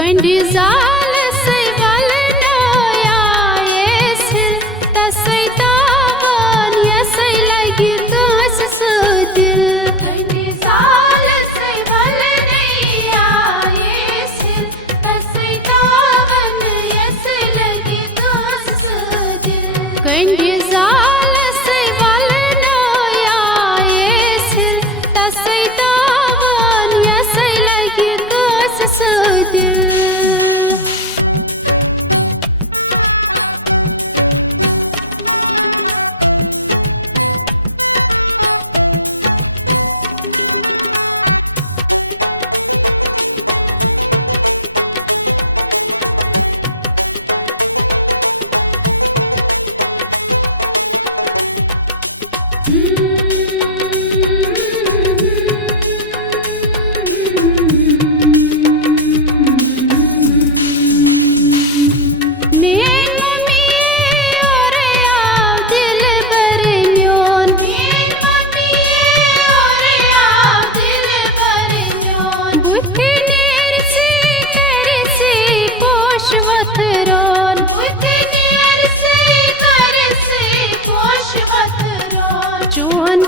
कंडी जाल सैवाल नया येसिल तसै तावन यसै लगी कस सदिल कंडी जाल सैवाल नया येसिल तसै तावन यसै लगी कस सदिल कंडी जाल सैवाल नया येसिल तसै तावन यसै लगी कस सदिल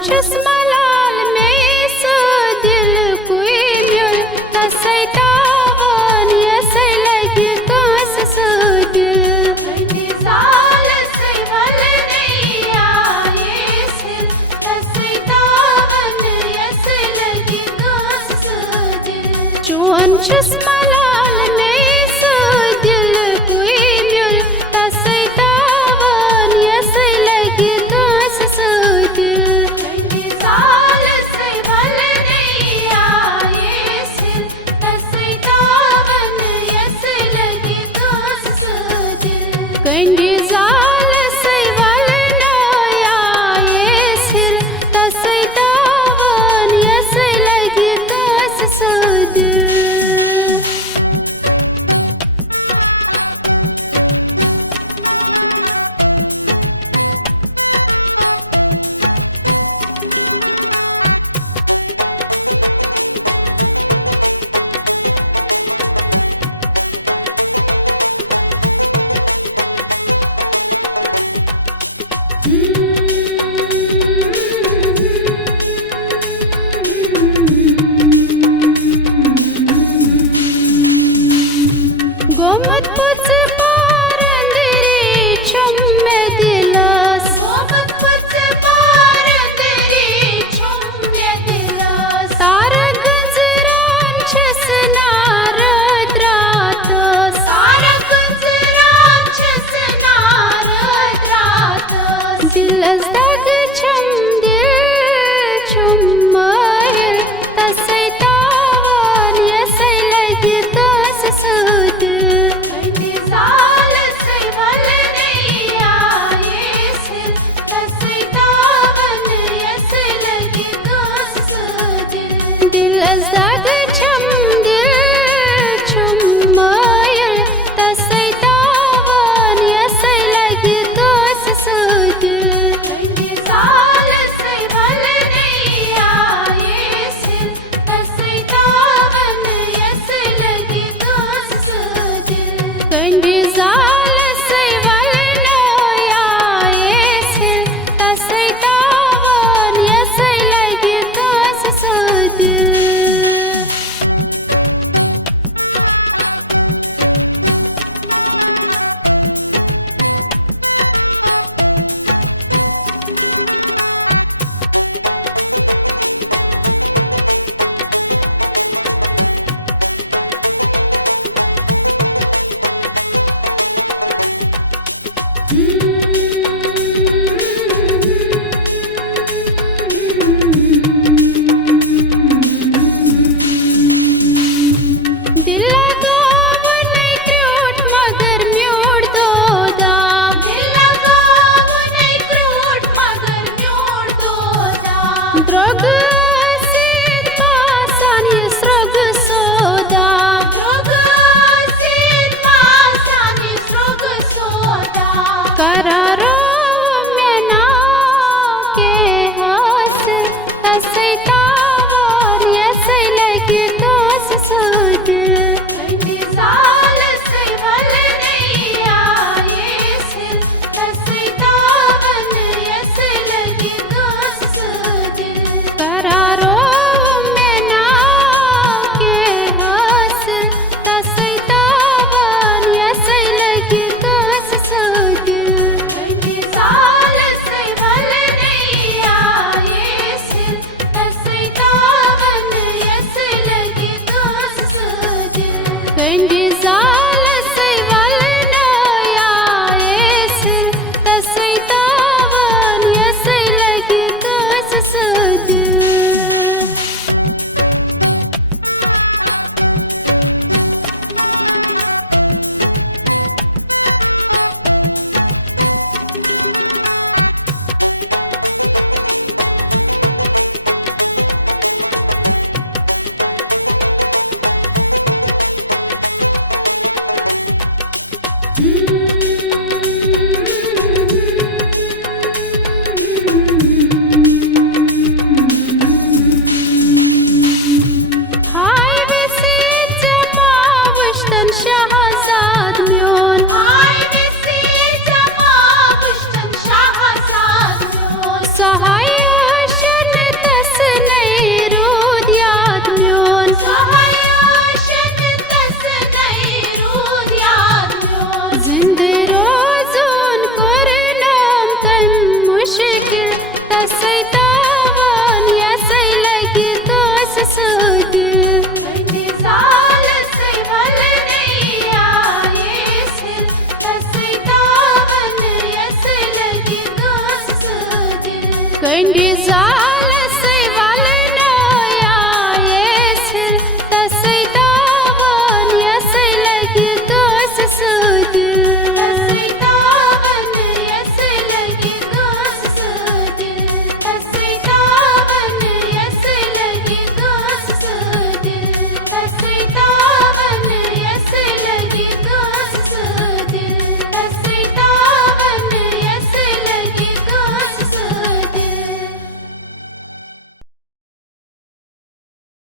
चश्मा लाल में सो दिल कोई म्यूल तसै तावन यसै लगी कस सो दिल कंडी जाल सैवाल नया येसिल तसै तावन यसै लगी कस सो दिल चोन चश्मा लाल में सो दिल कोई म्यूल तसै तावन यसै लगी कस सो दिल कंडी जाल सैवाल नया येसिल तसै तावन यसै लगी कस सो दिल गोमत पुच पारंदरी छुम्मे दिलस गोमत पुच पारंदरी छुम्मे दिलस तारा गंजरान छसना रद्रातस तारा गंजरान छसना रद्रातस दिलस दग छम दिल छुम्महिल तसै तावन यसै लगी कस सो दाग छम दिल छुम्महिल तसै तावन यसै लगी कस सो दिल कंडी जाल सैवाल नया येसिल तसै तावन यसै लगी कस सो दिल कंडी जाल सैवाल नया येसिल तसै तावन यसै लगी कस सो दिल Sa ونڈی زال